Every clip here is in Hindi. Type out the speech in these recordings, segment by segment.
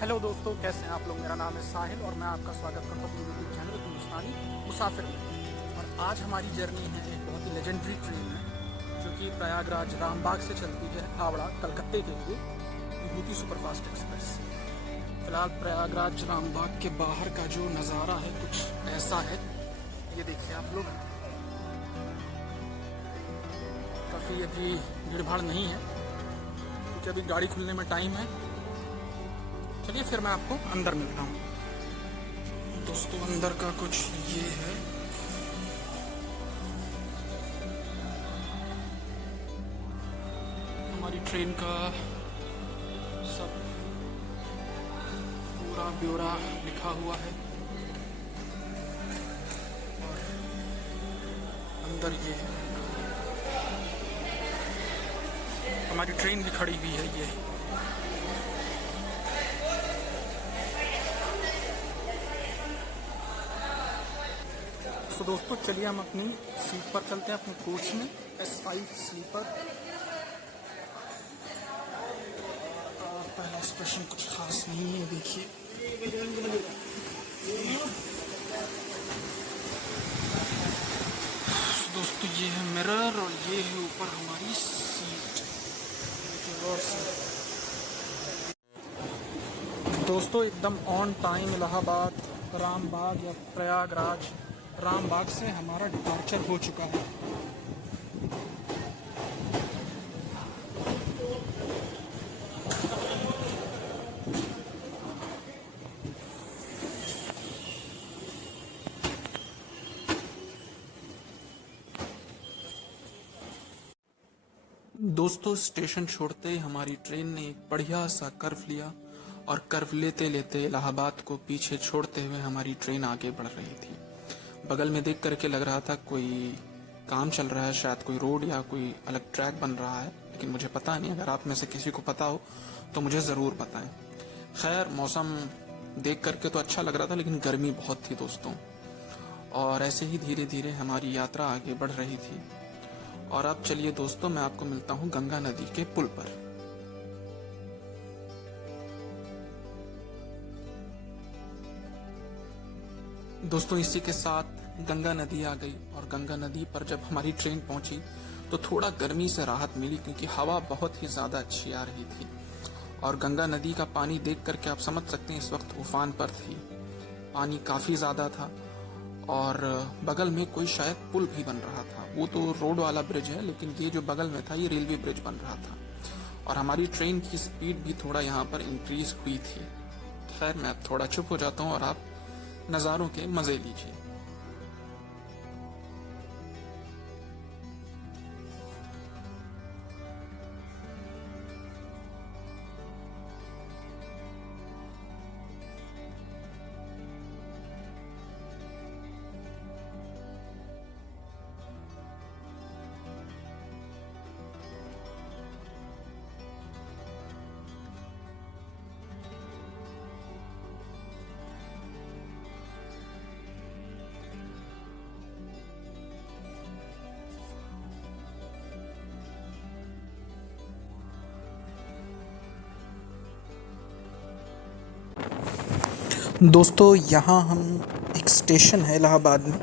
हेलो दोस्तों, कैसे हैं आप लोग। मेरा नाम है साहिल और मैं आपका स्वागत करता हूँ यूट्यूब चैनल हिंदुस्तानी मुसाफिर में। और आज हमारी जर्नी है एक बहुत ही लेजेंडरी ट्रेन में, जो कि प्रयागराज रामबाग से चलती है हावड़ा कलकत्ते के लिए, विभूति सुपरफास्ट एक्सप्रेस। फिलहाल प्रयागराज रामबाग के बाहर का जो नज़ारा है कुछ ऐसा है। ये देखिए आप लोग, काफ़ी अभी भीड़ भाड़ नहीं है क्योंकि अभी गाड़ी खुलने में टाइम है। चलिए फिर मैं आपको अंदर मिलता हूँ। दोस्तों अंदर का कुछ ये है। हमारी ट्रेन का सब पूरा ब्यौरा लिखा हुआ है और अंदर ये है। हमारी ट्रेन भी खड़ी हुई है ये। तो दोस्तों चलिए हम अपनी सीट पर चलते हैं, अपने कोच में, S5 स्लीपर। पहला स्टेशन कुछ खास नहीं है, देखिए। दोस्तों ये है मिरर और ये है ऊपर हमारी सीट। दोस्तों एकदम ऑन टाइम इलाहाबाद रामबाग या प्रयागराज रामबाग से हमारा डिपार्चर हो चुका है। दोस्तों स्टेशन छोड़ते ही हमारी ट्रेन ने एक बढ़िया सा कर्व लिया और कर्व लेते लेते इलाहाबाद को पीछे छोड़ते हुए हमारी ट्रेन आगे बढ़ रही थी। बगल में देख करके लग रहा था कोई काम चल रहा है, शायद कोई रोड या कोई अलग ट्रैक बन रहा है, लेकिन मुझे पता नहीं। अगर आप में से किसी को पता हो तो मुझे ज़रूर बताएं। खैर मौसम देख करके तो अच्छा लग रहा था, लेकिन गर्मी बहुत थी दोस्तों। और ऐसे ही धीरे धीरे हमारी यात्रा आगे बढ़ रही थी। और अब चलिए दोस्तों, मैं आपको मिलता हूँ गंगा नदी के पुल पर। दोस्तों इसी के साथ गंगा नदी आ गई और गंगा नदी पर जब हमारी ट्रेन पहुंची तो थोड़ा गर्मी से राहत मिली, क्योंकि हवा बहुत ही ज़्यादा अच्छी आ रही थी। और गंगा नदी का पानी देख करके आप समझ सकते हैं इस वक्त उफान पर थी। पानी काफ़ी ज़्यादा था और बगल में कोई शायद पुल भी बन रहा था। वो तो रोड वाला ब्रिज है, लेकिन ये जो बगल में था ये रेलवे ब्रिज बन रहा था। और हमारी ट्रेन की स्पीड भी थोड़ा यहाँ पर इंक्रीज हुई थी। खैर मैं अब थोड़ा चुप हो जाता हूँ और आप नज़ारों के मज़े लीजिए। दोस्तों यहाँ हम एक स्टेशन है इलाहाबाद में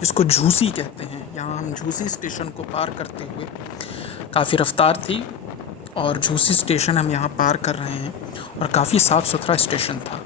जिसको झूसी कहते हैं। यहाँ हम झूसी स्टेशन को पार करते हुए, काफ़ी रफ्तार थी और झूसी स्टेशन हम यहाँ पार कर रहे हैं और काफ़ी साफ़ सुथरा स्टेशन था।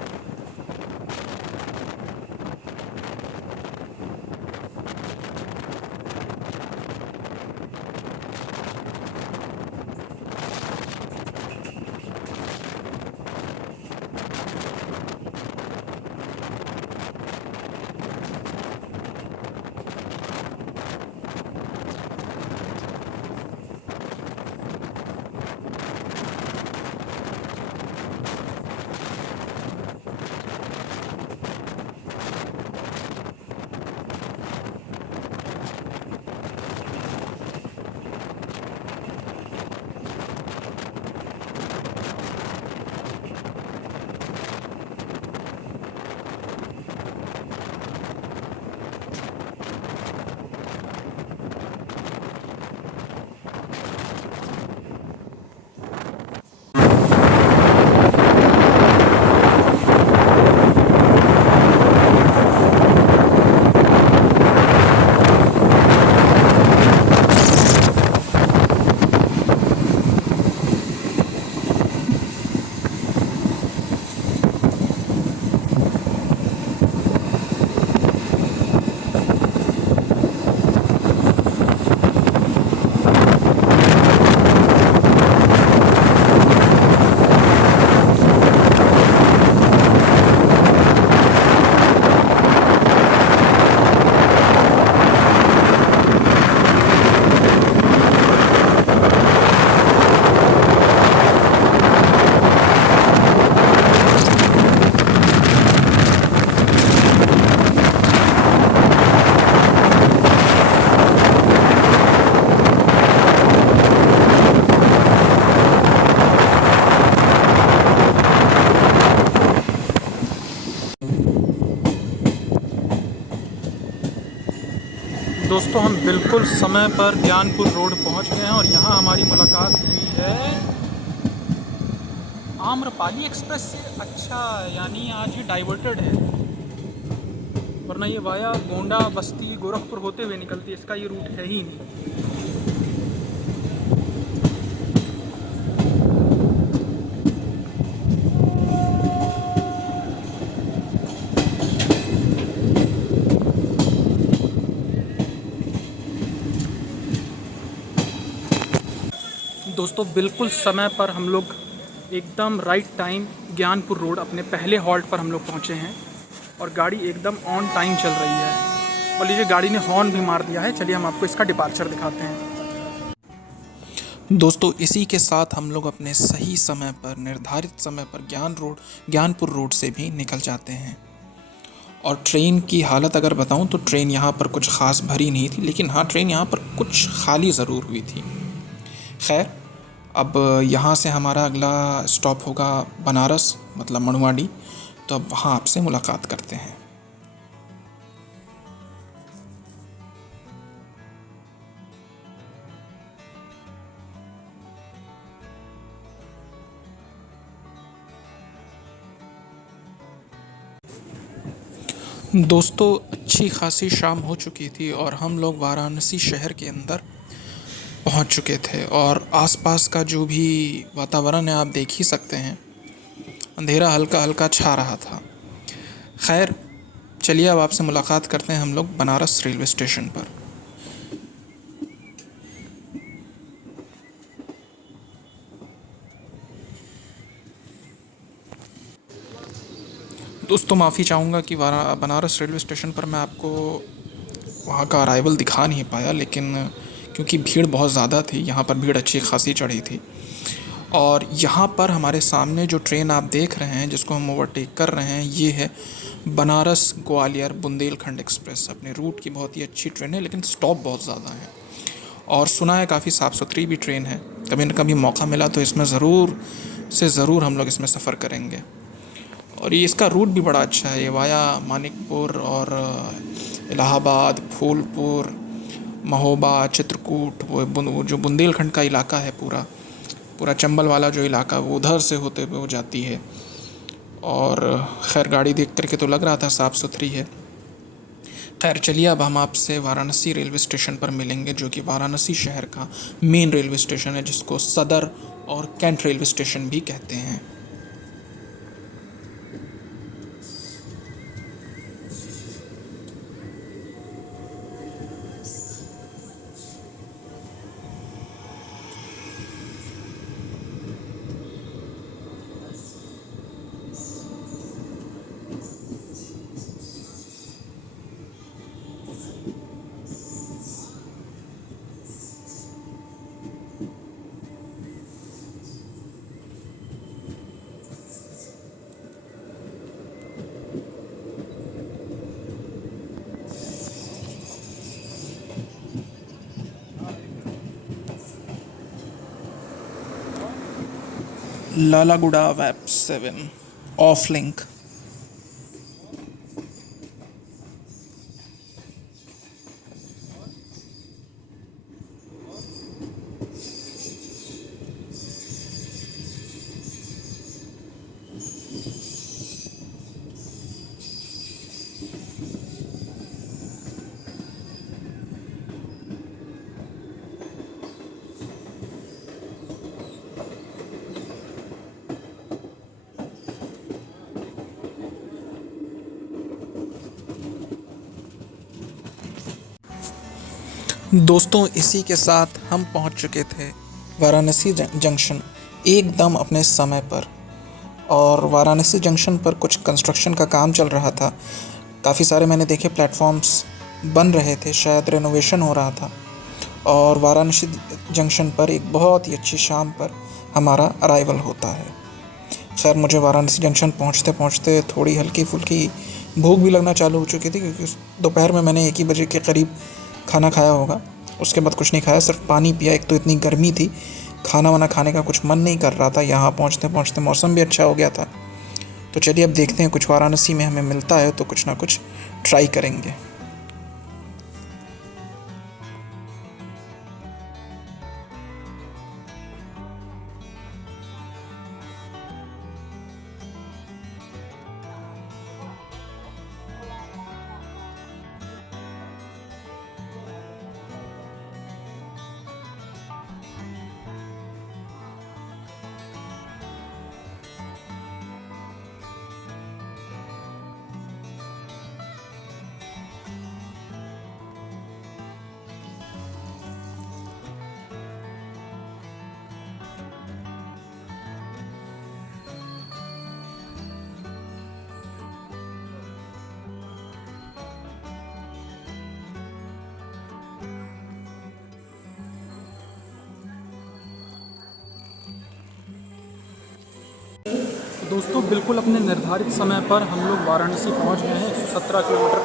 दोस्तों हम बिल्कुल समय पर ज्ञानपुर रोड पहुंच गए हैं और यहाँ हमारी मुलाकात हुई है आम्रपाली एक्सप्रेस से। अच्छा, यानी आज ये डाइवर्टेड है, वरना ये वाया गोंडा बस्ती गोरखपुर होते हुए निकलती है। इसका ये रूट है ही नहीं। दोस्तों बिल्कुल समय पर हम लोग एकदम राइट टाइम ज्ञानपुर रोड अपने पहले हॉल्ट पर हम लोग पहुँचे हैं और गाड़ी एकदम ऑन टाइम चल रही है। और लीजिए गाड़ी ने हॉर्न भी मार दिया है। चलिए हम आपको इसका डिपार्चर दिखाते हैं। दोस्तों इसी के साथ हम लोग अपने सही समय पर, निर्धारित समय पर ज्ञानपुर रोड से भी निकल जाते हैं। और ट्रेन की हालत अगर बताऊं तो ट्रेन यहाँ पर कुछ ख़ास भरी नहीं थी, लेकिन हाँ ट्रेन यहाँ पर कुछ खाली ज़रूर हुई थी। खैर, अब यहाँ से हमारा अगला स्टॉप होगा बनारस, मतलब मनुआडी। तो अब वहाँ आपसे मुलाकात करते हैं। दोस्तों अच्छी खासी शाम हो चुकी थी और हम लोग वाराणसी शहर के अंदर पहुंच चुके थे और आसपास का जो भी वातावरण है आप देख ही सकते हैं, अंधेरा हल्का हल्का छा रहा था। खैर चलिए अब आपसे मुलाकात करते हैं हम लोग बनारस रेलवे स्टेशन पर। दोस्तों माफ़ी चाहूँगा कि बनारस रेलवे स्टेशन पर मैं आपको वहाँ का अराइवल दिखा नहीं पाया, लेकिन क्योंकि भीड़ बहुत ज़्यादा थी, यहाँ पर भीड़ अच्छी खासी चढ़ी थी। और यहाँ पर हमारे सामने जो ट्रेन आप देख रहे हैं, जिसको हम ओवरटेक कर रहे हैं, ये है बनारस ग्वालियर बुंदेलखंड एक्सप्रेस। अपने रूट की बहुत ही अच्छी ट्रेन है, लेकिन स्टॉप बहुत ज़्यादा है और सुना है काफ़ी साफ़ सुथरी भी ट्रेन है। कभी न कभी मौका मिला तो इसमें ज़रूर हम लोग इसमें सफ़र करेंगे। और ये इसका रूट भी बड़ा अच्छा है, ये वाया मानिकपुर और इलाहाबाद, फूलपुर, महोबा, चित्रकूट, वो जो बुंदेलखंड का इलाका है, पूरा चंबल वाला जो इलाका, वो उधर से होते हुए वो जाती है। और खैर गाड़ी देख करके तो लग रहा था साफ़ सुथरी है। खैर चलिए अब हम आपसे वाराणसी रेलवे स्टेशन पर मिलेंगे, जो कि वाराणसी शहर का मेन रेलवे स्टेशन है, जिसको सदर और कैंट रेलवे स्टेशन भी कहते हैं। Lalaguda web 7 of link. दोस्तों इसी के साथ हम पहुंच चुके थे वाराणसी जंक्शन एकदम अपने समय पर। और वाराणसी जंक्शन पर कुछ कंस्ट्रक्शन का काम चल रहा था। काफ़ी सारे मैंने देखे प्लेटफॉर्म्स बन रहे थे, शायद रेनोवेशन हो रहा था। और वाराणसी जंक्शन पर एक बहुत ही अच्छी शाम पर हमारा अराइवल होता है। खैर मुझे वाराणसी जंक्शन पहुंचते पहुंचते थोड़ी हल्की फुल्की भूख भी लगना चालू हो चुकी थी, क्योंकि दोपहर में मैंने 1 ही बजे के करीब खाना खाया होगा। उसके बाद कुछ नहीं खाया, सिर्फ पानी पिया। एक तो इतनी गर्मी थी, खाना वाना खाने का कुछ मन नहीं कर रहा था। यहाँ पहुँचते पहुँचते मौसम भी अच्छा हो गया था। तो चलिए अब देखते हैं कुछ वाराणसी में हमें मिलता है तो कुछ ना कुछ ट्राई करेंगे। दोस्तों बिल्कुल अपने निर्धारित समय पर हम लोग वाराणसी पहुंच गए हैं 117 किलोमीटर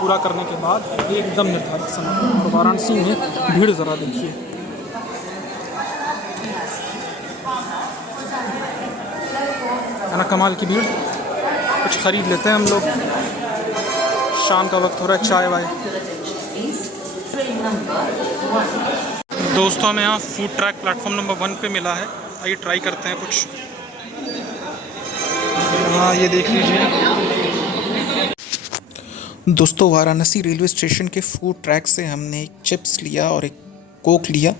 पूरा करने के बाद एकदम निर्धारित समय पर। और वाराणसी में भीड़ ज़रा देखिए। है ना, कमाल की भीड़। कुछ ख़रीद लेते हैं हम लोग, शाम का वक्त हो रहा है, चाय वाय। दोस्तों हमें यहाँ फूड ट्रैक प्लेटफॉर्म नंबर 1 पे मिला है। आइए ट्राई करते हैं कुछ। हाँ ये देख लीजिए। दोस्तों वाराणसी रेलवे स्टेशन के फूड ट्रैक से हमने एक चिप्स लिया और एक कोक लिया।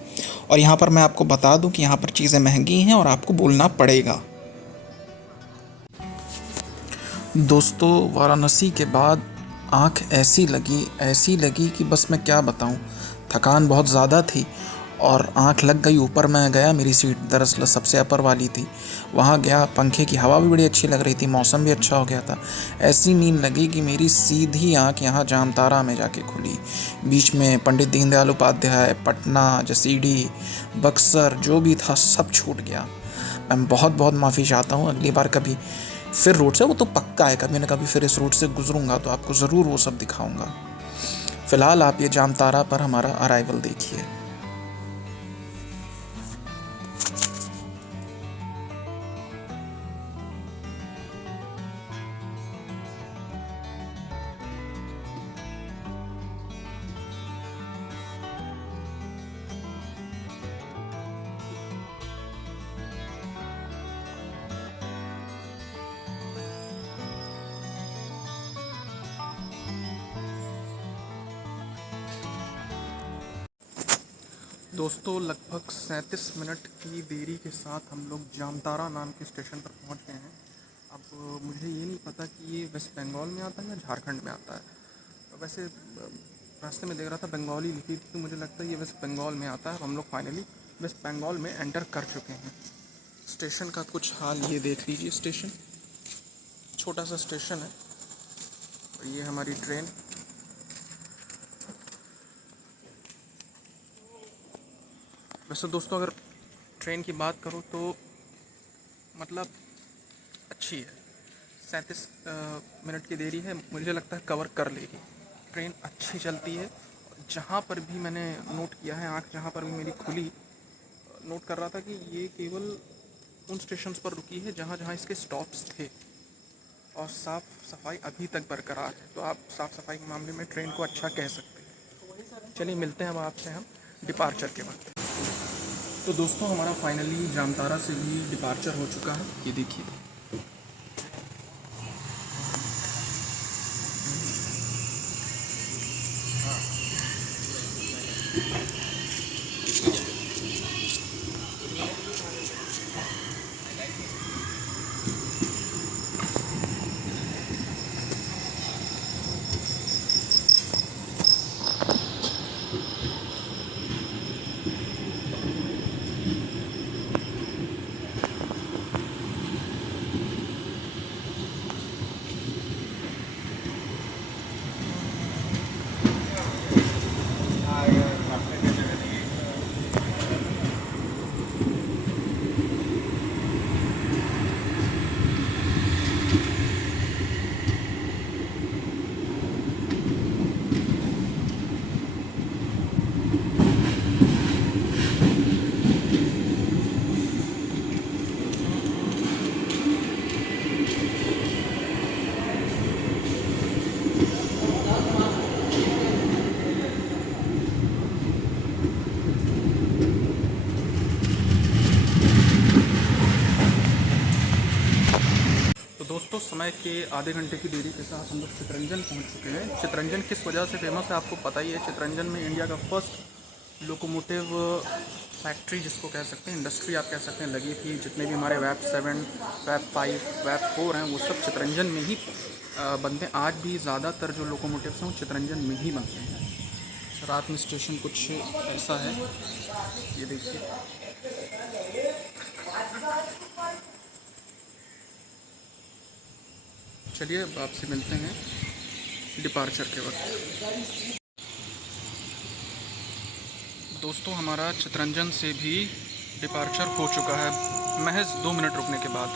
और यहाँ पर मैं आपको बता दूं कि यहाँ पर चीज़ें महंगी हैं और आपको बोलना पड़ेगा। दोस्तों वाराणसी के बाद आँख ऐसी लगी कि बस मैं क्या बताऊं। थकान बहुत ज़्यादा थी और आँख लग गई। ऊपर मैं गया, मेरी सीट दरअसल सबसे अपर वाली थी। वहाँ गया, पंखे की हवा भी बड़ी अच्छी लग रही थी, मौसम भी अच्छा हो गया था। ऐसी नींद लगी कि मेरी सीधी आँख यहाँ जामतारा में जाके खुली। बीच में पंडित दीनदयाल उपाध्याय, पटना, जसीडी, बक्सर जो भी था सब छूट गया। मैं बहुत बहुत माफ़ी चाहता हूँ। अगली बार कभी फिर रोड से, वो तो पक्का है, कभी ना कभी फिर इस रूट से गुजरूंगा तो आपको ज़रूर वो सब दिखाऊंगा। फ़िलहाल आप ये जामतारा पर हमारा अराइवल देखिए। दोस्तों लगभग 37 मिनट की देरी के साथ हम लोग जामतारा नाम के स्टेशन पर पहुंच गए हैं। अब मुझे ये नहीं पता कि ये वेस्ट बंगाल में आता है या झारखंड में आता है। वैसे रास्ते में देख रहा था बंगाली लिखी थी, तो मुझे लगता है ये वेस्ट बंगाल में आता है। अब हम लोग फाइनली वेस्ट बंगाल में एंटर कर चुके हैं। स्टेशन का कुछ हाल ये देख लीजिए। स्टेशन छोटा सा स्टेशन है और ये हमारी ट्रेन। वैसे दोस्तों अगर ट्रेन की बात करूँ तो मतलब अच्छी है। 37 मिनट की देरी है, मुझे लगता है कवर कर लेगी। ट्रेन अच्छी चलती है। जहाँ पर भी मैंने नोट किया है, आँख जहाँ पर भी मेरी खुली, नोट कर रहा था कि ये केवल उन स्टेशंस पर रुकी है जहाँ जहाँ इसके स्टॉप्स थे। और साफ़ सफाई अभी तक बरकरार है, तो आप साफ़ सफाई के मामले में ट्रेन को अच्छा कह सकते हैं। चलिए मिलते हैं अब आपसे हम डिपार्चर के वक्त। तो दोस्तों हमारा फाइनली जामतारा से भी डिपार्चर हो चुका है। ये देखिए, तो दोस्तों समय के आधे घंटे की देरी के साथ हम लोग चितरंजन पहुंच चुके हैं। चितरंजन किस वजह से फेमस है आपको पता ही है। चितरंजन में इंडिया का फर्स्ट लोकोमोटिव फैक्ट्री जिसको कह सकते हैं, इंडस्ट्री आप कह सकते हैं, लगी थी। जितने भी हमारे वैप 7, वैप 5, वैप 4 हैं वो सब चितरंजन में ही बनते हैं। आज भी ज़्यादातर जो लोकोमोटिव्स हैं वो चितरंजन में ही बनते हैं। रात में स्टेशन कुछ ऐसा है, ये देखिए। चलिए अब आपसे मिलते हैं डिपार्चर के वक्त। दोस्तों हमारा चितरंजन से भी डिपार्चर हो चुका है महज 2 मिनट रुकने के बाद।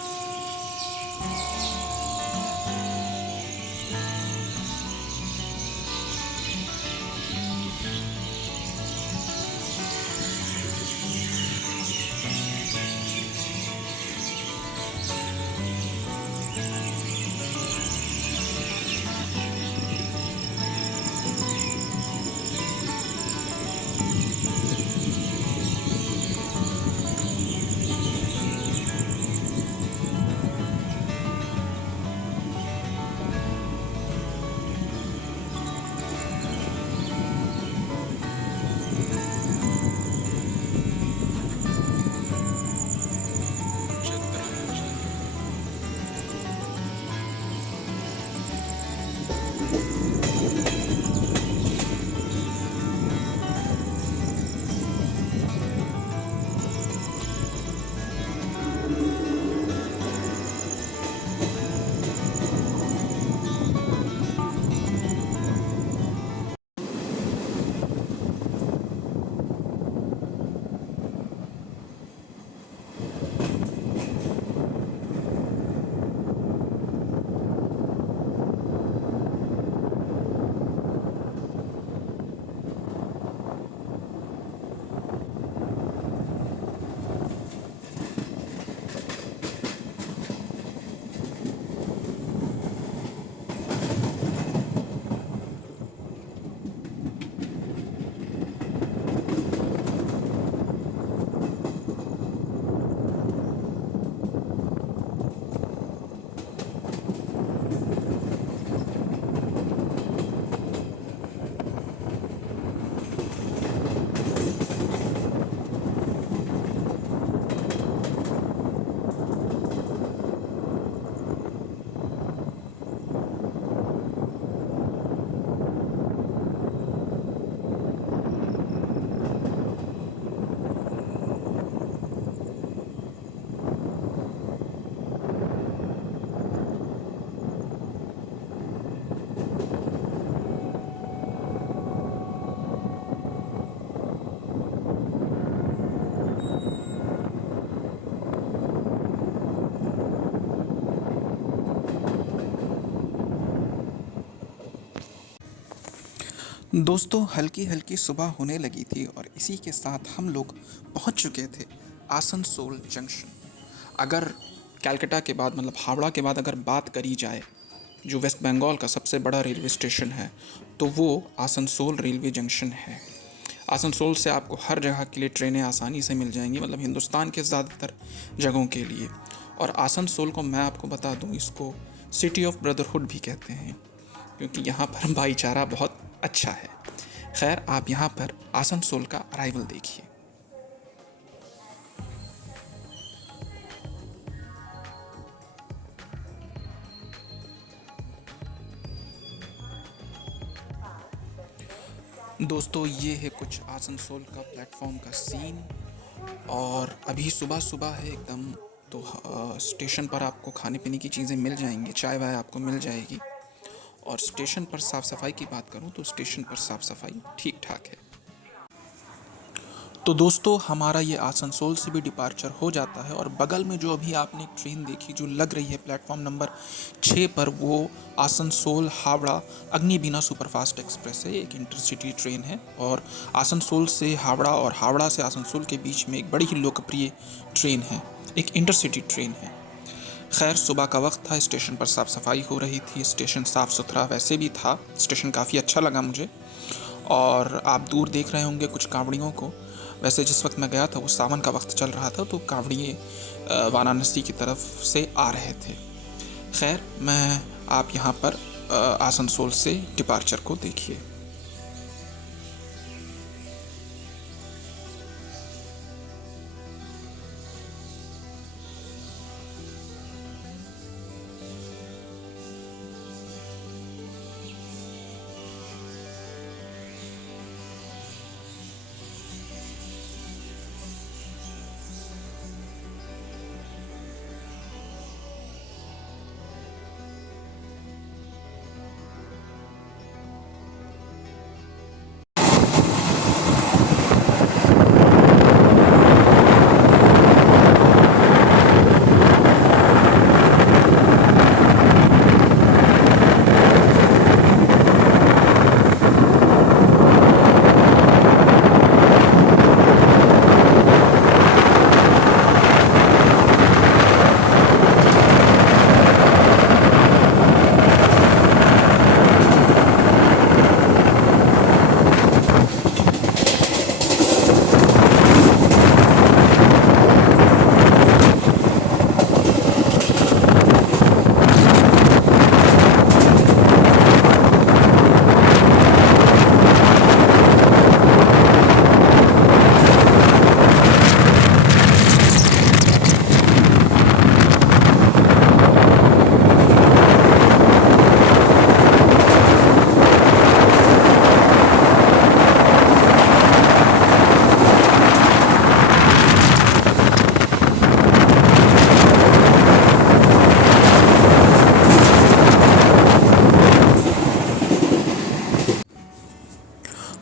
दोस्तों हल्की हल्की सुबह होने लगी थी और इसी के साथ हम लोग पहुंच चुके थे आसनसोल जंक्शन। अगर कलकत्ता के बाद मतलब हावड़ा के बाद अगर बात करी जाए जो वेस्ट बंगाल का सबसे बड़ा रेलवे स्टेशन है तो वो आसनसोल रेलवे जंक्शन है। आसनसोल से आपको हर जगह के लिए ट्रेनें आसानी से मिल जाएंगी, मतलब हिंदुस्तान के ज़्यादातर जगहों के लिए। और आसनसोल को मैं आपको बता दूं, इसको सिटी ऑफ ब्रदरहुड भी कहते हैं क्योंकि यहाँ पर भाईचारा बहुत अच्छा है। खैर, आप यहाँ पर आसनसोल का अराइवल देखिए। दोस्तों ये है कुछ आसनसोल का प्लेटफॉर्म का सीन और अभी सुबह सुबह है एकदम। तो स्टेशन पर आपको खाने पीने की चीज़ें मिल जाएंगी, चाय वाय आपको मिल जाएगी। और स्टेशन पर साफ़ सफाई की बात करूं तो स्टेशन पर साफ़ सफाई ठीक ठाक है। तो दोस्तों हमारा ये आसनसोल से भी डिपार्चर हो जाता है और बगल में जो अभी आपने एक ट्रेन देखी जो लग रही है प्लेटफॉर्म नंबर 6 पर, वो आसनसोल हावड़ा अग्निवीणा सुपरफास्ट एक्सप्रेस है। एक इंटरसिटी ट्रेन है और आसनसोल से हावड़ा और हावड़ा से आसनसोल के बीच में एक बड़ी ही लोकप्रिय ट्रेन है, एक इंटरसिटी ट्रेन है। खैर, सुबह का वक्त था, स्टेशन पर साफ़ सफाई हो रही थी। स्टेशन साफ़ सुथरा वैसे भी था, स्टेशन काफ़ी अच्छा लगा मुझे। और आप दूर देख रहे होंगे कुछ कांवड़ियों को। वैसे जिस वक्त मैं गया था वो सावन का वक्त चल रहा था, तो कांवड़िए वाराणसी की तरफ से आ रहे थे। खैर, मैं आप यहाँ पर आसनसोल से डिपार्चर को देखिए।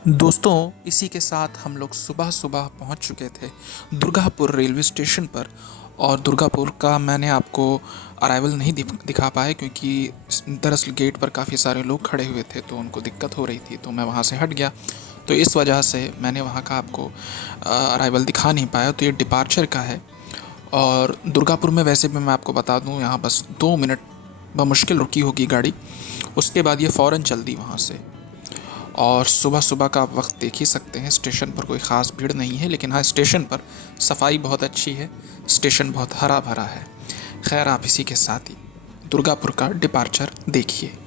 दोस्तों इसी के साथ हम लोग सुबह सुबह पहुंच चुके थे दुर्गापुर रेलवे स्टेशन पर। और दुर्गापुर का मैंने आपको अराइवल नहीं दिखा पाया क्योंकि दरअसल गेट पर काफ़ी सारे लोग खड़े हुए थे तो उनको दिक्कत हो रही थी, तो मैं वहां से हट गया। तो इस वजह से मैंने वहां का आपको अराइवल दिखा नहीं पाया। तो ये डिपार्चर का है। और दुर्गापुर में वैसे भी मैं आपको बता दूं, यहाँ बस 2 मिनट बमुश्किल रुकी होगी गाड़ी, उसके बाद ये फ़ौरन चल दी वहाँ से। और सुबह सुबह का आप वक्त देख ही सकते हैं, स्टेशन पर कोई ख़ास भीड़ नहीं है, लेकिन हाँ स्टेशन पर सफाई बहुत अच्छी है, स्टेशन बहुत हरा भरा है। खैर, आप इसी के साथ ही दुर्गापुर का डिपार्चर देखिए।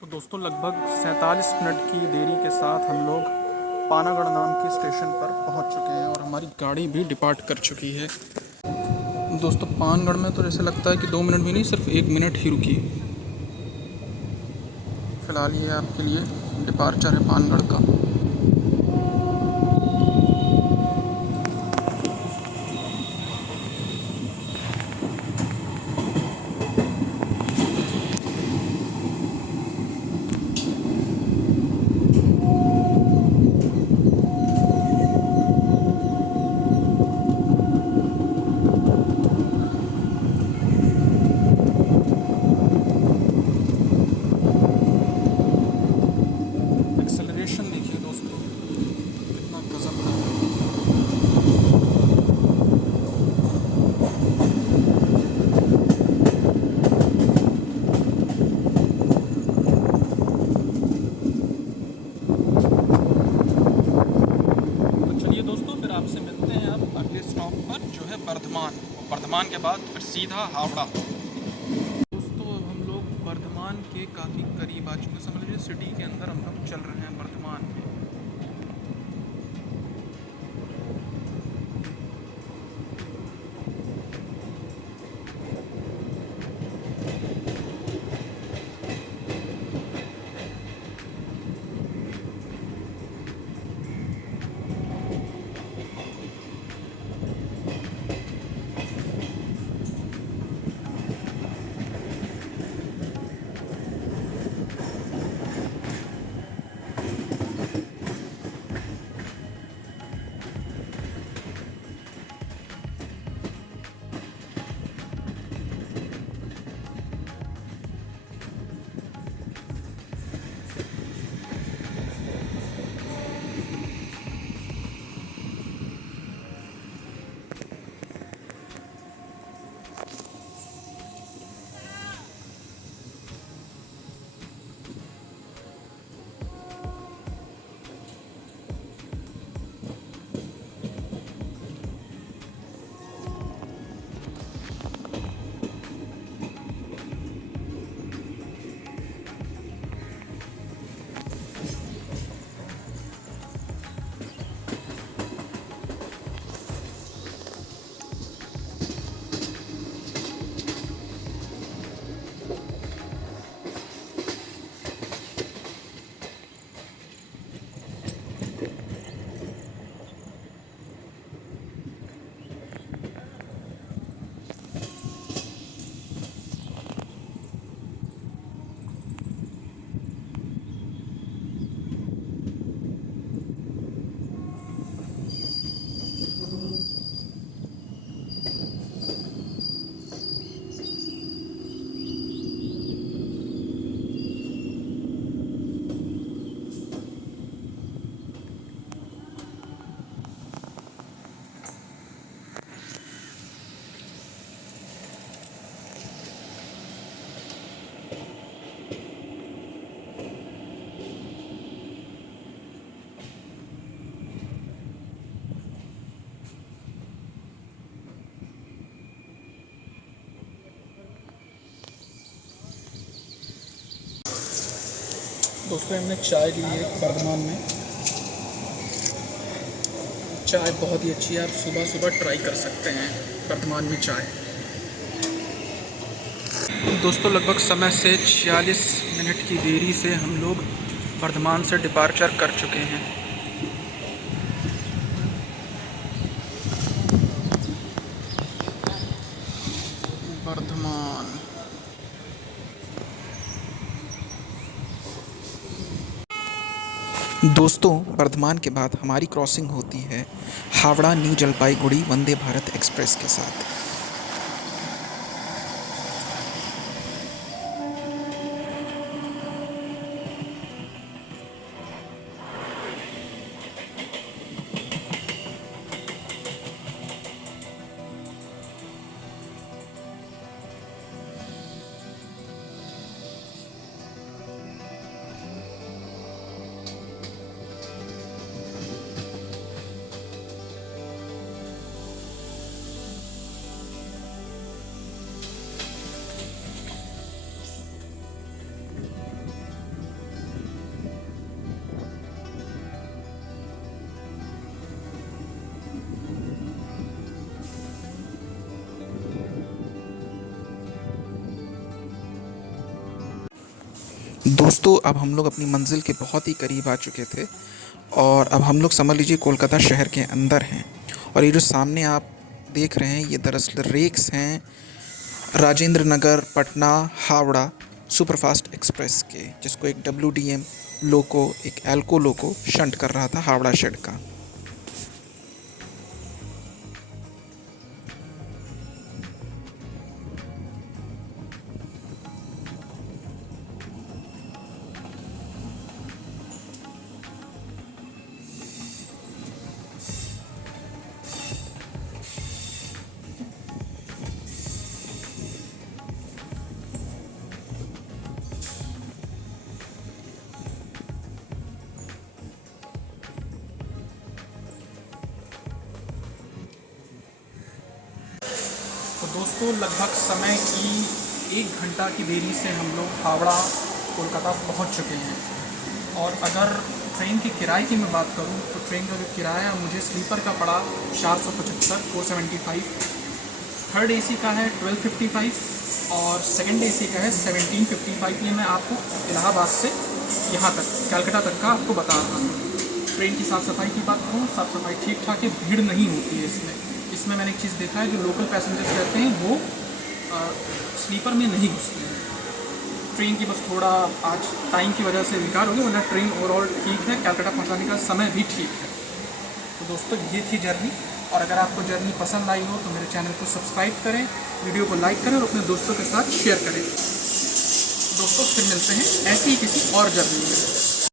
तो दोस्तों लगभग 47 मिनट की देरी के साथ हम लोग पानागढ़ नाम के स्टेशन पर पहुंच चुके हैं और हमारी गाड़ी भी डिपार्ट कर चुकी है। दोस्तों पानगढ़ में तो जैसे लगता है कि 2 मिनट भी नहीं, सिर्फ 1 मिनट ही रुकी। फ़िलहाल ये आपके लिए डिपार्चर है पानगढ़ का। बाद फिर सीधा हावड़ा। दोस्तों अब हम लोग वर्धमान के काफ़ी करीब आ चुके हैं, समझ लीजिए सिटी के अंदर हम लोग चल रहे हैं वर्धमान में। दोस्तों हमने चाय ली है वर्धमान में। चाय बहुत ही अच्छी है, आप सुबह सुबह ट्राई कर सकते हैं वर्धमान में चाय। दोस्तों लगभग समय से 46 मिनट की देरी से हम लोग वर्धमान से डिपार्चर कर चुके हैं। वर्धमान दोस्तों वर्धमान के बाद हमारी क्रॉसिंग होती है हावड़ा न्यू जलपाईगुड़ी वंदे भारत एक्सप्रेस के साथ। दोस्तों अब हम लोग अपनी मंजिल के बहुत ही करीब आ चुके थे और अब हम लोग समझ लीजिए कोलकाता शहर के अंदर हैं। और ये जो सामने आप देख रहे हैं ये दरअसल रेक्स हैं राजेंद्र नगर पटना हावड़ा सुपरफास्ट एक्सप्रेस के, जिसको एक WDM लोको एक एल्को लोको शंट कर रहा था हावड़ा शेड का। दोस्तों लगभग समय की 1 घंटा की देरी से हम लोग हावड़ा कोलकाता पहुंच चुके हैं। और अगर ट्रेन के किराए की मैं बात करूं तो ट्रेन का जो किराया मुझे स्लीपर का पड़ा 475 थर्ड एसी का है 1255 और सेकंड एसी का है 1755। ये मैं आपको इलाहाबाद से यहाँ तक कलकत्ता तक का आपको बता रहा हूँ। ट्रेन की साफ़ सफाई की बात करूँ, साफ़ सफाई ठीक ठाक है, भीड़ नहीं होती है इसमें मैंने एक चीज़ देखा है, जो लोकल पैसेंजर्स रहते हैं वो स्लीपर में नहीं घुसते हैं। ट्रेन की बस थोड़ा आज टाइम की वजह से विकार हो गया, वरना ट्रेन ओवरऑल ठीक है, कलकत्ता पहुंचाने का समय भी ठीक है। तो दोस्तों ये थी जर्नी, और अगर आपको जर्नी पसंद आई हो तो मेरे चैनल को सब्सक्राइब करें, वीडियो को लाइक करें और अपने दोस्तों के साथ शेयर करें। दोस्तों फिर मिलते हैं ऐसी ही किसी और जर्नी में।